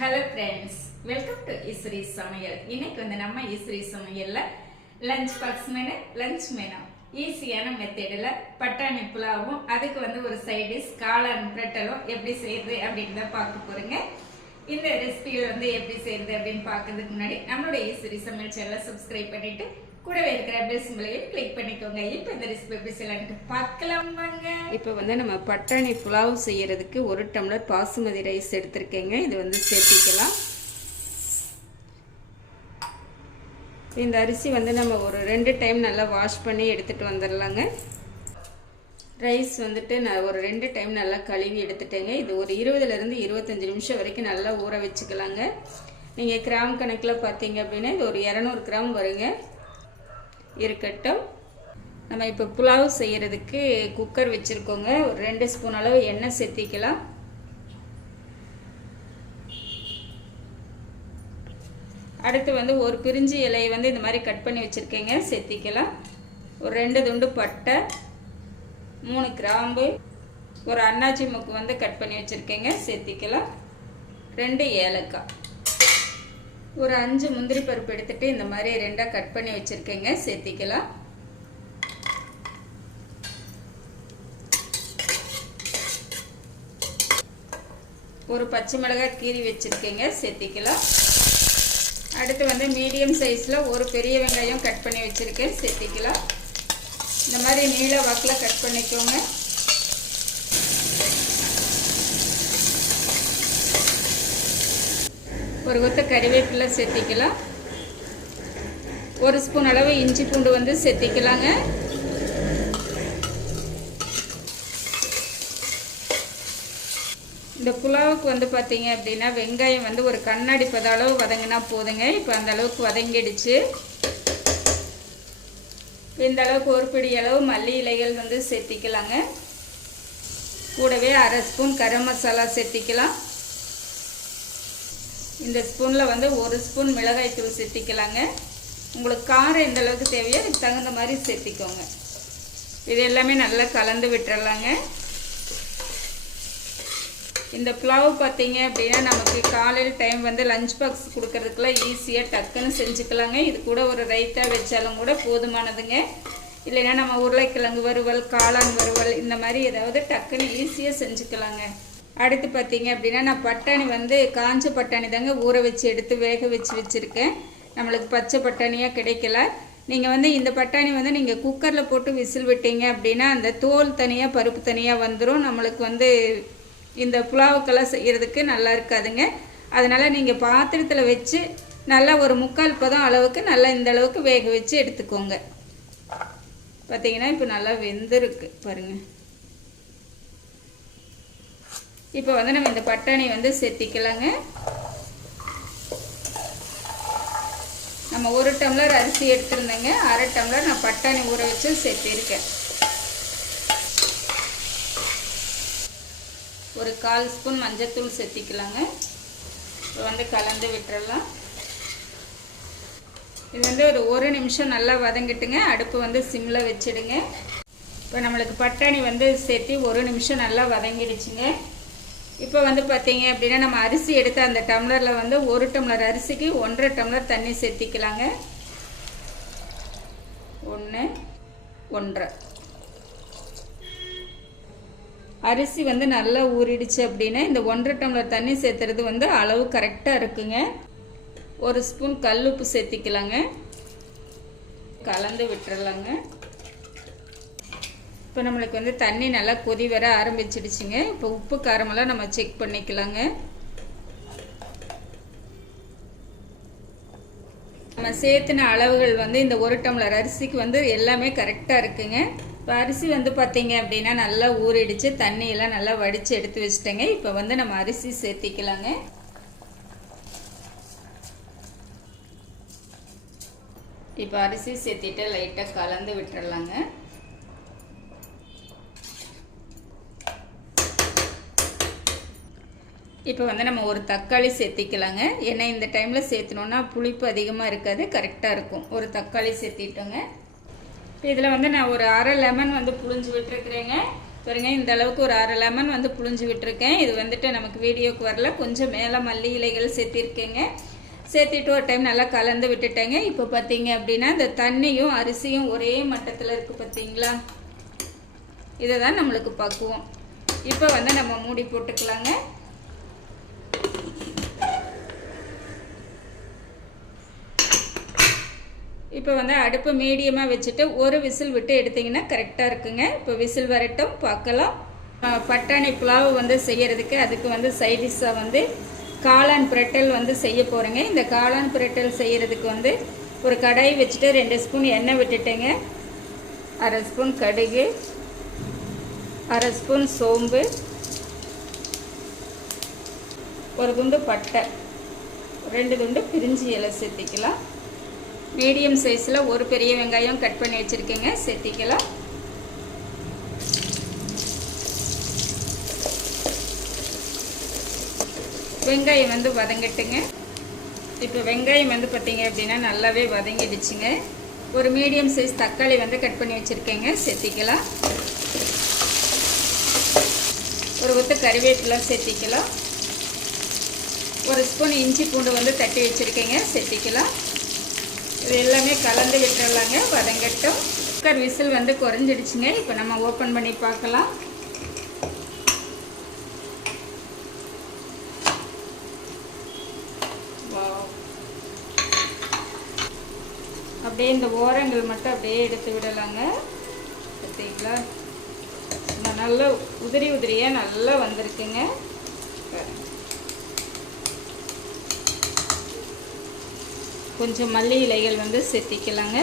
Hello friends welcome to Isree சமையல் இன்னைக்கு வந்து நம்ம இஸ்ரீ சமையல்ல lunch box menu lunch menu ஈஸியான மெத்தடில் பட்டாணி புலாவும் அதுக்கு வந்து ஒரு சைட் டிஷ் காளான் பிரட்டலும் எப்படி செய்யறது அப்படின்னு தான் பார்க்க போறேங்க. இந்த ரெசிபியில் வந்து எப்படி செய்யறது அப்படின்னு பார்க்கறதுக்கு முன்னாடி நம்மளுடைய ஈஸ்வரி சமையல் சேனலை சப்ஸ்கிரைப் பண்ணிட்டு கூடவே இருக்கிற பெல் சிம்பிளையும் கிளிக் பண்ணிக்கோங்க. இப்போ இந்த ரெசிபி எப்படி செய்யலான்ட்டு பார்க்கலாம் வாங்க. இப்போ வந்து நம்ம பட்டாணி புலாவ் செய்யறதுக்கு ஒரு டம்ளர் பாசுமதி ரைஸ் எடுத்திருக்கேங்க. இது வந்து சேர்த்திக்கலாம். இந்த அரிசி வந்து நம்ம ஒரு ரெண்டு டைம் நல்லா வாஷ் பண்ணி எடுத்துகிட்டு வந்துடலாங்க. ரைஸ் வந்துட்டு நான் ஒரு ரெண்டு டைம் நல்லா கழுவி எடுத்துட்டேங்க. இது ஒரு இருபதுலேருந்து இருபத்தஞ்சி நிமிஷம் வரைக்கும் நல்லா ஊற வச்சுக்கலாங்க. நீங்கள் கிராம் கணக்கில் பார்த்தீங்க அப்படின்னா இது ஒரு இரநூறு கிராம் வருங்க. இருக்கட்டும். நம்ம இப்போ புலாவ் செய்கிறதுக்கு குக்கர் வச்சுருக்கோங்க. ஒரு ரெண்டு ஸ்பூன் அளவு எண்ணெய் சேர்த்திக்கலாம். அடுத்து வந்து ஒரு பிரிஞ்சு இலையை வந்து இந்த மாதிரி கட் பண்ணி வச்சுருக்கேங்க. சேர்த்திக்கலாம். ஒரு ரெண்டு துண்டு பட்டை மூணு கிராம்பு ஒரு அண்ணாச்சி மூக்கு வந்து கட் பண்ணி வச்சுருக்கேங்க. சேர்த்திக்கலாம். ரெண்டு ஏலக்காய். ஒரு அஞ்சு முந்திரி பருப்பு எடுத்துட்டு இந்த மாதிரி ரெண்டாக கட் பண்ணி வச்சுருக்கேங்க. சேர்த்திக்கலாம். ஒரு பச்சை மிளகாய் கீரி வச்சுருக்கேங்க. சேர்த்திக்கலாம். அடுத்து வந்து மீடியம் சைஸில் ஒரு பெரிய வெங்காயம் கட் பண்ணி வச்சுருக்கேன். சேர்த்திக்கலாம். இந்த மாதிரி நீள வாக்கில் கட் பண்ணிக்கோங்க. ஒரு கொத்த கறிவேப்பிலை சேர்த்திக்கலாம் ஒரு ஸ்பூன் அளவு இஞ்சி பூண்டு வந்து சேர்த்திக்கலாங்க இந்த புலாவுக்கு வந்து பார்த்தீங்க அப்படின்னா வெங்காயம் வந்து ஒரு கண்ணாடி பத அளவு வதங்கினா போதுங்க. இப்போ அந்த அளவுக்கு வதங்கிடுச்சு. இந்த அளவுக்கு ஒரு பிடி அளவு மல்லி இலைகள் வந்து சேர்த்திக்கலாங்க கூடவே அரை ஸ்பூன் கரம் மசாலா சேர்த்திக்கலாம் இந்த ஸ்பூனில் வந்து ஒரு ஸ்பூன் மிளகாய் தூள் சேர்த்திக்கலாங்க. உங்களுக்கு காரம் எந்த அளவுக்கு தேவையோ அதுக்கு தகுந்த மாதிரி சேர்த்திக்கோங்க. இது எல்லாமே நல்லா கலந்து விட்டுறலாங்க. இந்த புலாவ் பார்த்தீங்க அப்படின்னா நமக்கு காலையில் டைம் வந்து லஞ்ச் பாக்ஸ் கொடுக்கறதுக்குலாம் ஈஸியாக டக்குன்னு செஞ்சுக்கலாங்க. இது கூட ஒரு ரைத்தா வச்சாலும் கூட போதுமானதுங்க. இல்லைன்னா நம்ம உருளைக்கிழங்கு வறுவல் காளான் வறுவல் இந்த மாதிரி ஏதாவது டக்குன்னு ஈஸியாக செஞ்சுக்கலாங்க. அடுத்து பார்த்தீங்க அப்படின்னா நான் பட்டாணி வந்து காஞ்ச பட்டாணி தாங்க ஊற வச்சு எடுத்து வேக வச்சு வச்சுருக்கேன். நம்மளுக்கு பச்சை பட்டாணியாக கிடைக்கல. நீங்கள் வந்து இந்த பட்டாணி வந்து நீங்கள் குக்கரில் போட்டு விசில் விட்டீங்க அப்படின்னா அந்த தோல் தனியாக பருப்பு தனியாக வந்துடும் நம்மளுக்கு வந்து இந்த புலாவுக்கெல்லாம் செய்கிறதுக்கு நல்லா இருக்காதுங்க. அதனால் நீங்கள் பாத்திரத்தில் வச்சு நல்லா ஒரு முக்கால் பதம் அளவுக்கு நல்லா இந்த அளவுக்கு வேக வச்சு எடுத்துக்கோங்க. பார்த்தீங்கன்னா இப்போ நல்லா வெந்திருக்கு பாருங்கள் இப்போ வந்து நம்ம இந்த பட்டாணி வந்து சேர்த்திக்கலாங்க நம்ம ஒரு டம்ளர் அரிசி எடுத்திருந்தேங்க. அரை டம்ளர் நான் பட்டாணி ஊற வச்சு சேர்த்திருக்கேன் ஒரு கால் ஸ்பூன் மஞ்சத்தூள் சேர்த்திக்கலாங்க இப்போ வந்து கலந்து விட்டுறலாம். இது வந்து ஒரு ஒரு நிமிஷம் நல்லா வதங்கிட்டுங்க. அடுப்பு வந்து சிம்மில் வச்சிடுங்க. இப்போ நம்மளுக்கு பட்டாணி வந்து சேர்த்து ஒரு நிமிஷம் நல்லா வதங்கிடுச்சுங்க. இப்போ வந்து பார்த்தீங்க அப்படின்னா நம்ம அரிசி எடுத்த அந்த டம்ளரில் வந்து ஒரு டம்ளர் அரிசிக்கு ஒன்றரை டம்ளர் தண்ணி சேர்த்திக்கலாங்க. ஒன்று ஒன்றரை. அரிசி வந்து நல்லா ஊறிடுச்சு அப்படின்னா இந்த ஒன்றரை டம்ளர் தண்ணி சேர்த்துறது வந்து அளவு கரெக்டாக இருக்குங்க. ஒரு ஸ்பூன் கல் உப்பு சேர்த்திக்கலாங்க. கலந்து விட்டுறலாங்க. இப்போ நம்மளுக்கு வந்து தண்ணி நல்லா கொதி வர ஆரம்பிச்சிடுச்சுங்க. இப்போ உப்பு காரமெல்லாம் நம்ம செக் பண்ணிக்கலாங்க. நம்ம சேர்த்துன அளவுகள் வந்து இந்த ஒரு டம்ளர் அரிசிக்கு வந்து எல்லாமே கரெக்டாக இருக்குங்க. இப்போ அரிசி வந்து பார்த்தீங்க அப்படின்னா நல்லா ஊறிடுச்சு. தண்ணியெல்லாம் நல்லா வடித்து எடுத்து வச்சுட்டேங்க. இப்போ வந்து நம்ம அரிசி சேர்த்திக்கலாங்க. இப்போ அரிசி சேர்த்திட்டு லைட்டாக கலந்து விட்டுறலாங்க. இப்போ வந்து நம்ம ஒரு தக்காளி சேர்த்திக்கலாங்க. ஏன்னா இந்த டைமில் சேர்த்தணுன்னா புளிப்பு அதிகமாக இருக்காது கரெக்டாக இருக்கும். ஒரு தக்காளி சேர்த்திட்டோங்க. இப்போ இதில் வந்து நான் ஒரு அரை லெமன் வந்து புளிஞ்சு விட்டுருக்குறேங்க. பாருங்க இந்த அளவுக்கு ஒரு அரை லெமன் வந்து புழிஞ்சு விட்டுருக்கேன். இது வந்துட்டு நமக்கு வீடியோக்கு வரல. கொஞ்சம் மேலே மல்லி இலைகள் சேர்த்திருக்கேங்க. சேர்த்திட்டு ஒரு டைம் நல்லா கலந்து விட்டுட்டேங்க. இப்போ பார்த்தீங்க அப்படின்னா இந்த தண்ணியும் அரிசியும் ஒரே மட்டத்தில் இருக்குது பார்த்தீங்களா இதை தான் நம்மளுக்கு பக்குவோம். இப்போ வந்து நம்ம மூடி போட்டுக்கலாங்க. இப்போ வந்து அடுப்பு மீடியமாக வச்சுட்டு ஒரு விசில் விட்டு எடுத்தீங்கன்னா கரெக்டாக இருக்குங்க. இப்போ விசில் வரட்டும் பார்க்கலாம். பட்டாணி புலாவு வந்து செய்கிறதுக்கு அதுக்கு வந்து சைடிஷாக வந்து காளான் பிரட்டல் வந்து செய்ய போகிறேங்க இந்த காளான் பிரட்டல் செய்கிறதுக்கு வந்து ஒரு கடாய் வச்சுட்டு ரெண்டு ஸ்பூன் எண்ணெய் விட்டுட்டேங்க. அரை ஸ்பூன் கடுகு அரை ஸ்பூன் சோம்பு ஒரு துண்டு பட்டை ரெண்டு துண்டு பிரிஞ்சி இலை சேர்த்திக்கலாம். மீடியம் சைஸில் ஒரு பெரிய வெங்காயம் கட் பண்ணி வச்சுருக்கேங்க. சேர்த்திக்கலாம் வெங்காயம் வந்து வதங்கட்டுங்க. இப்போ வெங்காயம் வந்து பார்த்தீங்க அப்படின்னா நல்லாவே வதங்கிடுச்சுங்க. ஒரு மீடியம் சைஸ் தக்காளி வந்து கட் பண்ணி வச்சுருக்கேங்க. சேர்த்திக்கலாம் ஒரு கொத்து கறிவேப்பிலாம் சேர்த்திக்கலாம் ஒரு ஸ்பூன் இஞ்சி பூண்டு வந்து தட்டி வச்சுருக்கேங்க. சேர்த்திக்கலாம் இது எல்லாமே கலந்து விட்டுறலாங்க. வதங்கட்டும். குக்கர் விசில் வந்து குறைஞ்சிடுச்சுங்க. இப்போ நம்ம ஓப்பன் பண்ணி பார்க்கலாம். அப்படியே இந்த ஓரங்கள் மட்டும் அப்படியே எடுத்து விடலாங்க. பார்த்தீங்களா? நல்லா உதிரி உதிரியாக நல்லா வந்திருக்குங்க. கொஞ்சம் மல்லி இலைகள் வந்து சேர்த்திக்கலாங்க.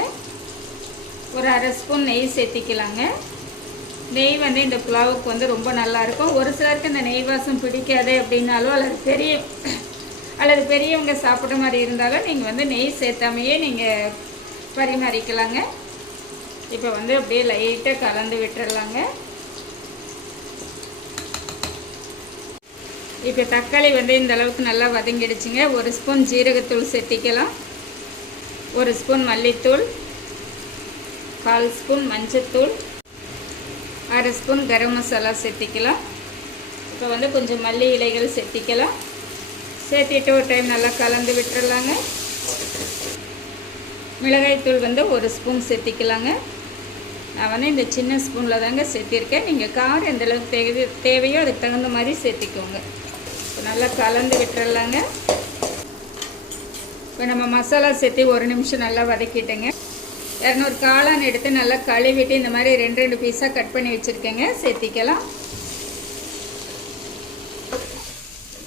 ஒரு அரை ஸ்பூன் நெய் சேர்த்திக்கலாங்க. நெய் வந்து இந்த புலாவுக்கு வந்து ரொம்ப நல்லாயிருக்கும். ஒரு சிலருக்கு இந்த நெய் வாசம் பிடிக்காது அப்படின்னாலும் அல்லது பெரிய அல்லது பெரியவங்க சாப்பிட்ற மாதிரி இருந்தாலும் நீங்கள் வந்து நெய் சேர்த்தாமையே நீங்கள் பரிமாறிக்கலாங்க. இப்போ வந்து அப்படியே லைட்டாக கலந்து விட்டுடலாங்க இப்போ தக்காளி வந்து இந்த அளவுக்கு நல்லா வதங்கிடுச்சுங்க. ஒரு ஸ்பூன் ஜீரகத்தூள் சேர்த்திக்கலாம். ஒரு ஸ்பூன் மல்லித்தூள் கால் ஸ்பூன் மஞ்சத்தூள் அரை ஸ்பூன் கரம் மசாலா சேர்த்திக்கலாம். இப்போ வந்து கொஞ்சம் மல்லி இலைகள் சேர்த்திக்கலாம். சேர்த்திட்டு ஒரு டைம் நல்லா கலந்து விட்டுறலாங்க. மிளகாய்த்தூள் வந்து ஒரு ஸ்பூன் சேர்த்திக்கலாங்க. நான் வந்து இந்த சின்ன ஸ்பூனில் தாங்க சேர்த்திருக்கேன். நீங்கள் காரம் எந்தளவுக்கு தேவையோ அதுக்கு தகுந்த மாதிரி சேர்த்திக்கோங்க. இப்போ நல்லா கலந்து விட்டுறலாங்க. இப்போ நம்ம மசாலா சேர்த்து ஒரு நிமிஷம் நல்லா வதக்கிட்டேங்க. இரநூறு காளான் எடுத்து நல்லா கழுவிட்டு இந்த மாதிரி ரெண்டு ரெண்டு பீஸாக கட் பண்ணி வச்சுருக்கேங்க. சேர்த்திக்கலாம்.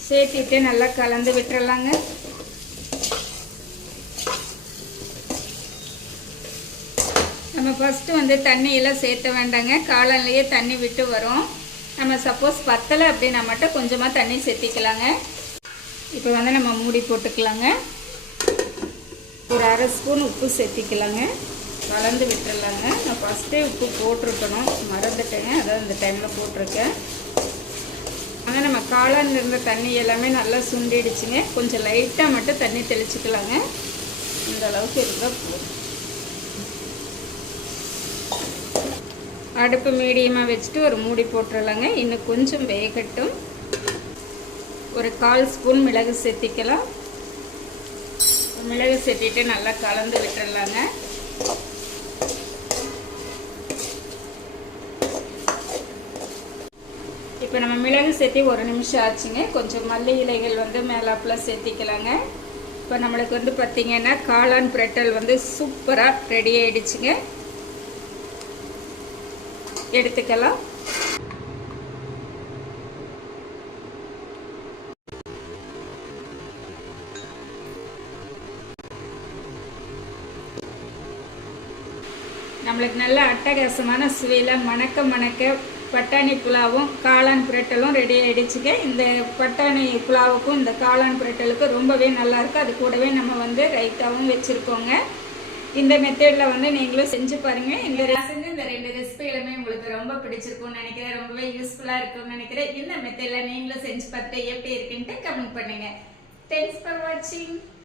சேர்த்திட்டு நல்லா கலந்து விட்டுறலாங்க. நம்ம ஃபஸ்ட்டு வந்து தண்ணியெல்லாம் சேர்த்த வேண்டாங்க. காளான்லேயே தண்ணி விட்டு வரும். நம்ம சப்போஸ் பத்தலை அப்படின்னா மட்டும் கொஞ்சமாக தண்ணி சேர்த்திக்கலாங்க. இப்போ வந்து நம்ம மூடி போட்டுக்கலாங்க. ஒரு அரை ஸ்பூன் உப்பு சேர்த்திக்கலாங்க. கலந்து விட்டுறலாங்க. நான் ஃபஸ்ட்டே உப்பு போட்டிருக்கணும். மறந்துட்டேங்க. அதான் இந்த டைமில் போட்டிருக்கேன். ஆனால் நம்ம காளான் இருந்த தண்ணி எல்லாமே நல்லா சுண்டிடுச்சுங்க. கொஞ்சம் லைட்டாக மட்டும் தண்ணி தெளிச்சுக்கலாங்க. இந்த அளவுக்கு இருந்தால் போதும். அடுப்பு மீடியமாக வச்சுட்டு ஒரு மூடி போட்டுடலாங்க இன்னும் கொஞ்சம் வேகட்டும். ஒரு கால் ஸ்பூன் மிளகு சேர்த்திக்கலாம். மிளகு செட்டிட்டு நல்லா கலந்து விட்டுடலாங்க இப்போ நம்ம மிளகு சேர்த்தி ஒரு நிமிஷம் ஆச்சுங்க. கொஞ்சம் மல்லி இலைகள் வந்து மேலாப்பில் சேர்த்திக்கலாங்க இப்போ நம்மளுக்கு வந்து பார்த்திங்கன்னா காளான் பிரட்டல் வந்து சூப்பராக ரெடி ஆகிடுச்சுங்க எடுத்துக்கலாம். நம்மளுக்கு நல்ல அட்டகாசமான சுவையில் மணக்க மணக்க பட்டாணி புலாவும் காளான் புரட்டலும் ரெடி ஆகிடுச்சுங்க இந்த பட்டாணி புலாவுக்கும் இந்த காளான் புரட்டலுக்கும் ரொம்பவே நல்லாயிருக்கு அது கூடவே நம்ம வந்து ரைத்தாவும் வச்சுருக்கோங்க. இந்த மெத்தடில் வந்து நீங்களும் செஞ்சு பாருங்கள் இந்த செஞ்சு இந்த ரெண்டு ரெசிபிகளுமே உங்களுக்கு ரொம்ப பிடிச்சிருக்கும்னு நினைக்கிறேன். ரொம்பவே யூஸ்ஃபுல்லாக இருக்கும்னு நினைக்கிறேன். இந்த மெத்தேடில் நீங்களும் செஞ்சு பார்த்துட்டு எப்படி இருக்குன்ட்டு கமெண்ட் பண்ணுங்கள் தேங்க்ஸ் ஃபார் வாட்சிங்